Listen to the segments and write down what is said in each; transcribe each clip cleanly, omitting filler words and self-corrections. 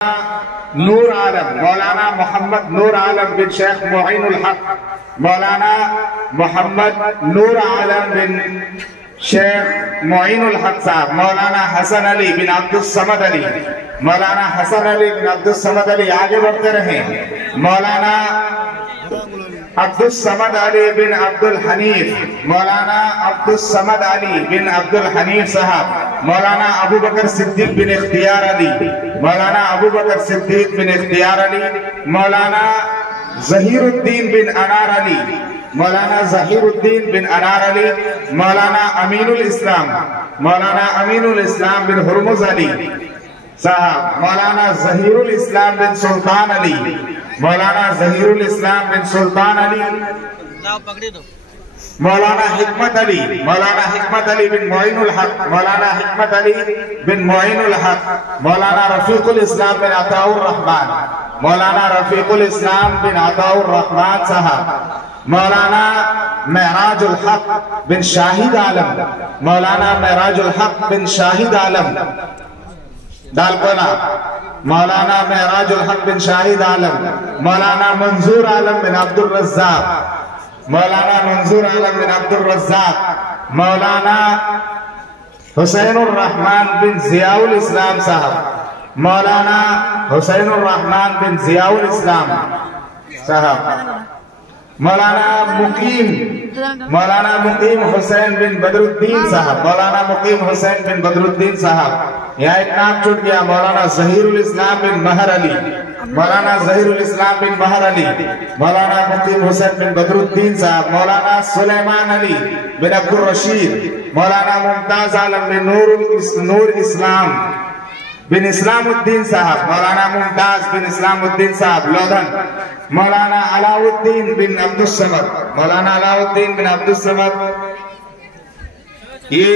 نور عالم مولانا محمد نور عالم بن شیخ معین الحق، مولانا محمد نور عالم بن شیخ معین الحق صاحب، مولانا حسن علی بن عبد الصمد علی، مولانا حسن علی بن عبد الصمد علی آگے بڑھتے رہیں، مولانا عبد الصمد علی بن عبد الحنیف، مولانا عبد الصمد علی بن عبد الحنیف صاحب، مولانا ابو بکر صدیق بن اختیار علی، مولانا ابو بکر صدیق بن اختیار علی، مولانا ظہیر الدین بن انار علی، مولانا ظہیر الدین بن انار علی، مولانا امین الاسلام، مولانا امین الاسلام بن ہرمز علی صاحب، مولانا ظہیر الاسلام بن سلطان علی، مولانا ظہیر الاسلام بن سلطان علی، مولانا حکمت علی، مولانا حکمت علی بن معین الحق، مولانا حکمت علی بن معین الحق، مولانا رفیق الاسلام بن عطاء الرحمن، مولانا رفیق الاسلام بن عطاء الرحمن صاحب، مولانا معراج الحق بن شاہد عالم، مولانا معراج الحق بن شاہد عالم دالکونا، مولانا معراج الحق بن شاہد عالم، مولانا منظور عالم بن عبد الرزاق، مولانا منظور عالم بن عبد الرزاق، مولانا حسین الرحمن بن ضیاء الاسلام صاحب، مولانا حسین الرحمن بن ضیاء الاسلام صاحب، مولانا مقیم حسین بن بدر الدین صاحب، مولانا مقیم حسین بن بدر الدین صاحب، یہاں ایک نام چھوٹ گیا، مولانا ظہیر الاسلام بن مہر علی، مولانا ظہیر الاسلام بن مہر علی، مولانا مقیم حسین بن بدر الدین صاحب، مولانا سلیمان علی بن عبد الرشید، مولانا ممتاز عالم بن نور اسلام بن اسلام الدین صاحب، مولانا ممتاز بن اسلام الدین صاحب لودھن، مولانا علاء الدین بن عبد الصمد، مولانا علاء الدین بن عبد الصمد۔ یہ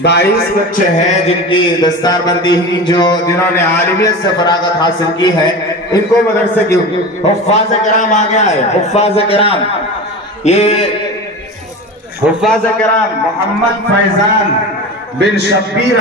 22 بچے ہیں جن کی دستار بندی ہوئی، جنہوں نے عالمیت سے فراغت حاصل کی ہے، ان کو مدرسے کی حفاظ کرام آ گیا ہے، حفاظ کرام، یہ حفاظ کرام محمد فیضان بن شبیر